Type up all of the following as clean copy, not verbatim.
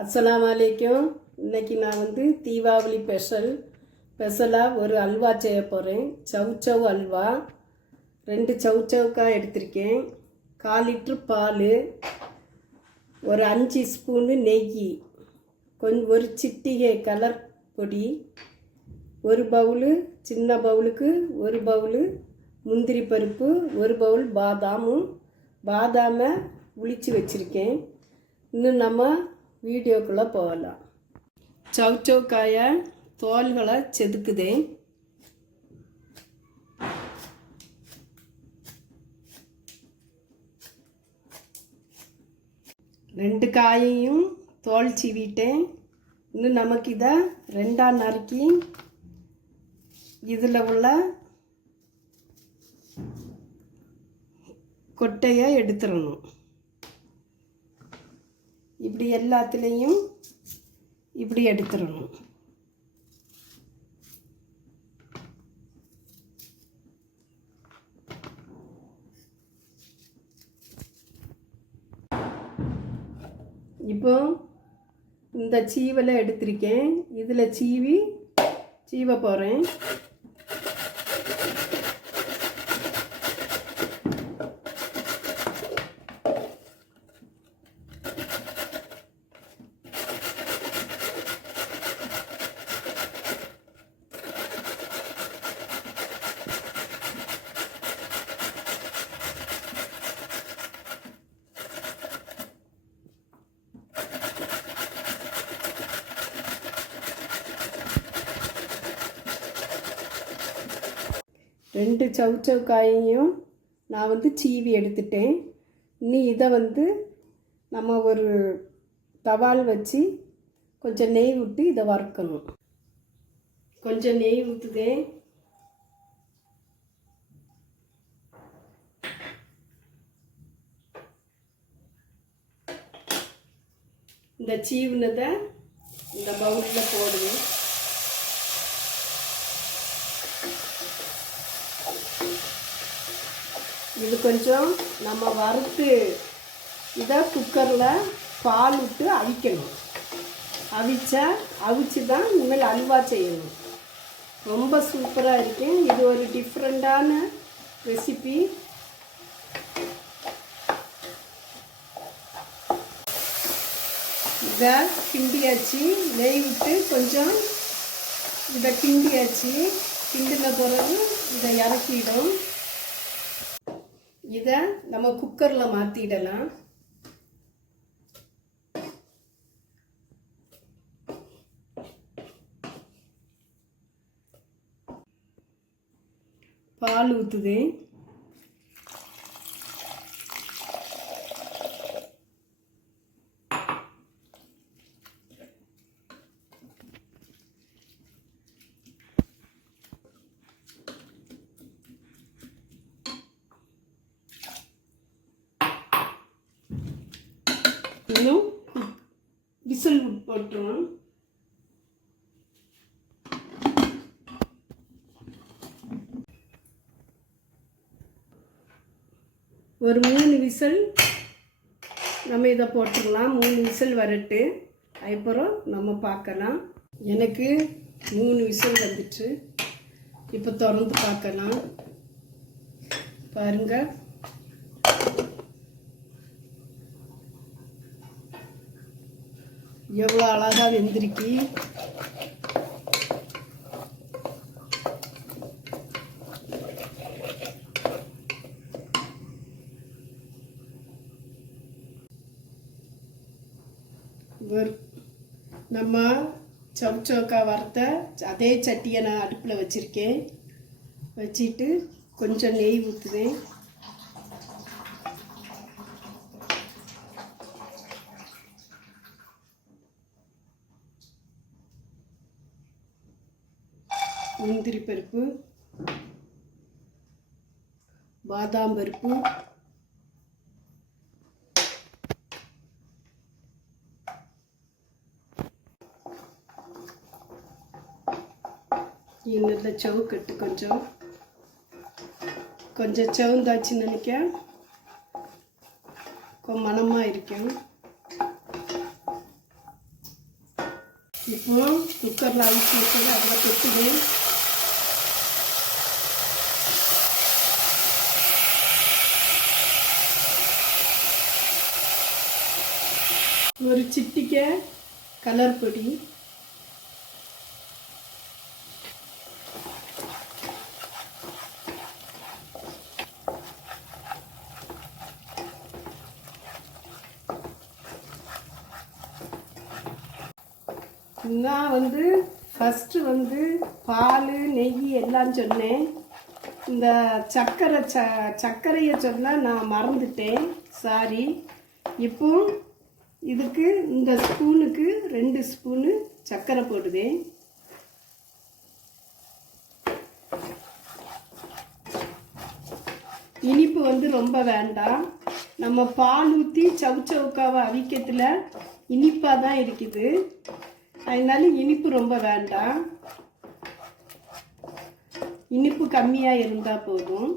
அஸ்ஸலாமு அலைக்கும். இன்றைக்கி நான் தீபாவளி ஸ்பெஷலாக ஒரு அல்வா செய்ய போகிறேன். சவ் அல்வா. 2 சவுக்காய் எடுத்திருக்கேன். 1/4 லிட்டர் பால், ஒரு 5 ஸ்பூனு நெய், ஒரு சிட்டிகை கலர் பொடி, ஒரு பவுலு, சின்ன பவுலுக்கு ஒரு பவுலு முந்திரி பருப்பு, ஒரு பவுல் பாதாமை உளிச்சு வச்சுருக்கேன். இன்னும் நம்ம வீடியோக்குள்ளே போகலாம். சவுக்காயை தோல்களை செதுக்குதேன். ரெண்டு காயையும் தோல் சீவிட்டேன். இன்னும் நமக்கு இதை 2ஆக நறுக்கி இதில் உள்ள கொட்டையை எடுத்துடணும். இப்படி எல்லாத்துலேயும் இப்படி எடுத்துடணும். இப்போ இந்த சீவலை எடுத்திருக்கேன். இதில் சீவ போகிறேன். ரெண்டு சவுக்காயையும் நான் சீவி எடுத்துட்டேன். இனி இதை நம்ம ஒரு தவால் வச்சு கொஞ்சம் நெய் விட்டு இதை வறுக்கணும். கொஞ்சம் நெய் ஊற்றுதேன். இந்த சீவுனதை இந்த பவுலில் போடுவேன். இது கொஞ்சம் நம்ம வறுத்து இதை குக்கரில் பால் விட்டு அவிக்கணும். அவிச்சு தான் இனிமேல் அல்வா செய்யணும். ரொம்ப சூப்பராக இருக்கும். இது ஒரு டிஃப்ரெண்ட்டான ரெசிபி. இதை கிண்டியாச்சு. நெய் விட்டு கொஞ்சம் இதை கிண்டியாச்சு. கிண்டின பிறகு இதை இறக்கிடும். இதை நம்ம குக்கரில் மாற்றிடலாம். பால் ஊற்றுது. இன்னும் விசில் போட்டுருவோம். ஒரு 3 விசில் நம்ம இதை போட்டுடலாம். 3 விசில் வரட்டு. அதுக்கப்புறம் நம்ம பார்க்கலாம். எனக்கு 3 விசில் வந்துட்டு. இப்போ திறந்து பார்க்கலாம். பாருங்கள், எவ்வளோ அழகாக வெந்திருக்கு. நம்ம சவுக்கா வறுத்த அதே சட்டியை நான் அடுப்பில் வச்சுருக்கேன். வச்சுட்டு கொஞ்சம் நெய் ஊற்றுவேன். முந்திரி பருப்பு, பாதாம் பருப்பு, நல்ல சவுக்கட்டு கொஞ்சம் சவுந்தாச்சு நினைக்க மணமாக இருக்கும். இப்போ குக்கரில் அவிச்சு வச்சது அதில் கொட்டுவேன். ஒரு சிட்டிக்கை கலர் பொடி, நான் ஃபஸ்ட்டு பால் நெய் எல்லாம் சொன்னேன். இந்த சர்க்கரையை சொல்ல நான் மறந்துட்டேன், சாரி. இப்போ இதுக்கு இந்த ஸ்பூனுக்கு 2 ஸ்பூனு சர்க்கரை போடுவேன். இனிப்பு ரொம்ப வேண்டாம். நம்ம பால் ஊற்றி சவுச்சவுக்காவை அவிக்கத்தில் இனிப்பாக தான் இருக்குது, அதனால இனிப்பு ரொம்ப வேண்டாம். இனிப்பு கம்மியாக இருந்தால் போதும்.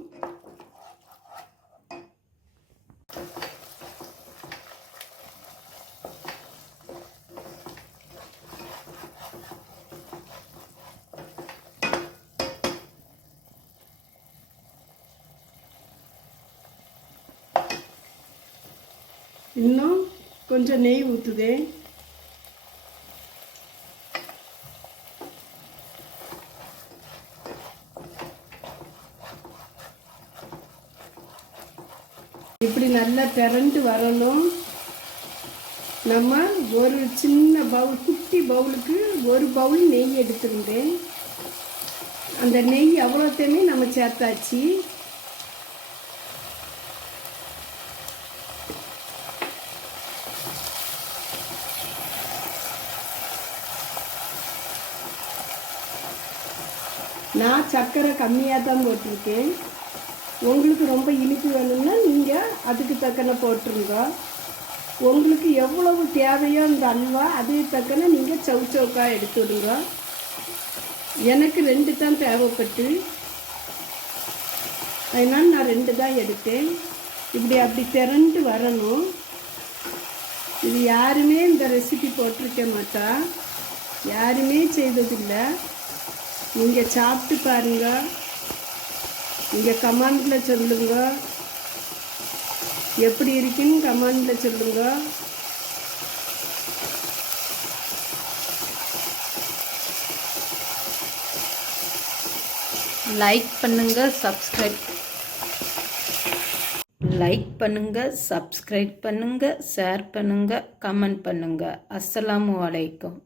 இன்னும் கொஞ்சம் நெய் ஊற்றுதேன். இப்படி நல்லா திரண்டு வரணும். நம்ம ஒரு சின்ன பவுல், குட்டி பவுலுக்கு 1 பவுல் நெய் எடுத்துருந்தேன். அந்த நெய் அவ்வளோத்தையுமே நம்ம சேர்த்தாச்சு. நான் சர்க்கரை கம்மியாக தான் போட்டிருக்கேன். உங்களுக்கு ரொம்ப இனிப்பு வேணும்னா நீங்கள் அதுக்கு தக்கன போட்டுருங்க. உங்களுக்கு எவ்வளவு தேவையோ அந்த அல்வா அதுக்கு தக்கன நீங்கள் சவுச்சவுக்காய் எடுத்துடுங்க. எனக்கு 2 தான் தேவைப்பட்டு, அதனால் நான் 2 தான் எடுத்தேன். அப்படி திரண்டு வரணும். இது யாருமே இந்த ரெசிபி போட்டிருக்க மாட்டா, யாருமே செய்ததில்லை. நீங்கள் சாப்பிட்டு பாருங்க, நீங்கள் கமெண்டில் சொல்லுங்க, எப்படி இருக்குன்னு கமெண்டில் சொல்லுங்க. லைக் பண்ணுங்க, சப்ஸ்கிரைப் பண்ணுங்க, ஷேர் பண்ணுங்க, கமெண்ட் பண்ணுங்க. அஸ்ஸலாமு அலைக்கும்.